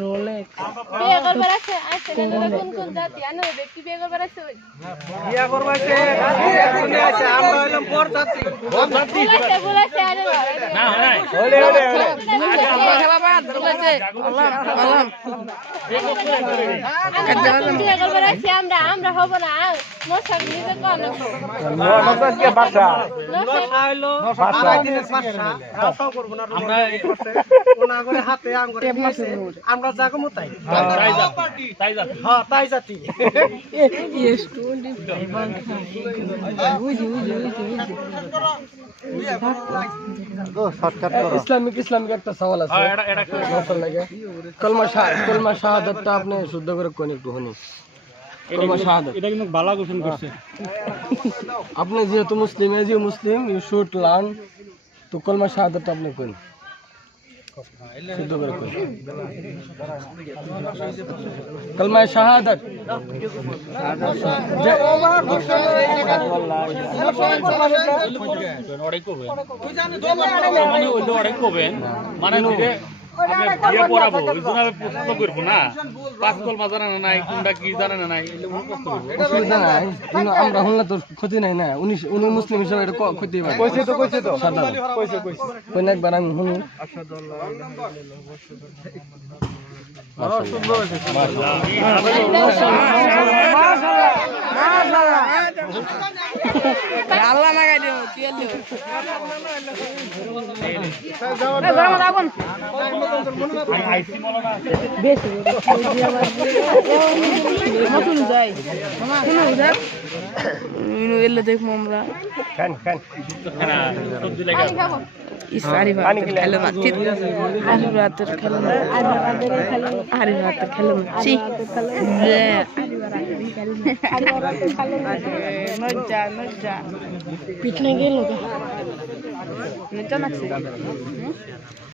রোলে বিয়ে করবার আছে আছে না কোন কোন জাতি আনো ব্যক্তি বিয়ে করবার আছে বিয়া করবা আছে শুনে আছে আমরা হইলাম পর জাতি বলেছে আরে না নাই হলে খেলা বাদ বলেছে আল্লাহ আল্লাহ বিয়ে করবার আছে আমরা হব না নসাক নিতে কোন নসাক কি ভাষা নসাক হইলো ভাষা দিনের ভাষা ভাষাও করব না আমরা ওনা করে হাতে আম করে দিয়েছে আমরা যা কমু তাই তাই জাতি হ্যাঁ তাই জাতি ইসলামিক একটা সওয়াল আছে কলমা শাহাদাতটা আপনি শুদ্ধ করে কোন একটু শুনি কলমা শাহাদাত এটা কিন্তু বালা ঘোষণা করছে আপনি যেহেতু মুসলিম ইউ শুড লার্ন তো কলমা শাহাদাতটা আপনি কোন শুদ্ধ করে কোন কলমা শাহাদাত বিয়ে পড়াবো ওই জন্য আমি প্রশ্ন করবো না পাঁচ কলমা জানে না নাই কোনটা কি জানে না নাই অসুবিধা নাই কিন্তু আমরা শুনলে তো ক্ষতি নাই না উনি মুসলিম হিসাবে এটা ক্ষতি কইছে তো কোন একবার আমি শুনি আল্লাহ লাগাই দিও কি এলে দেখবো আমরা পিঠনে গেল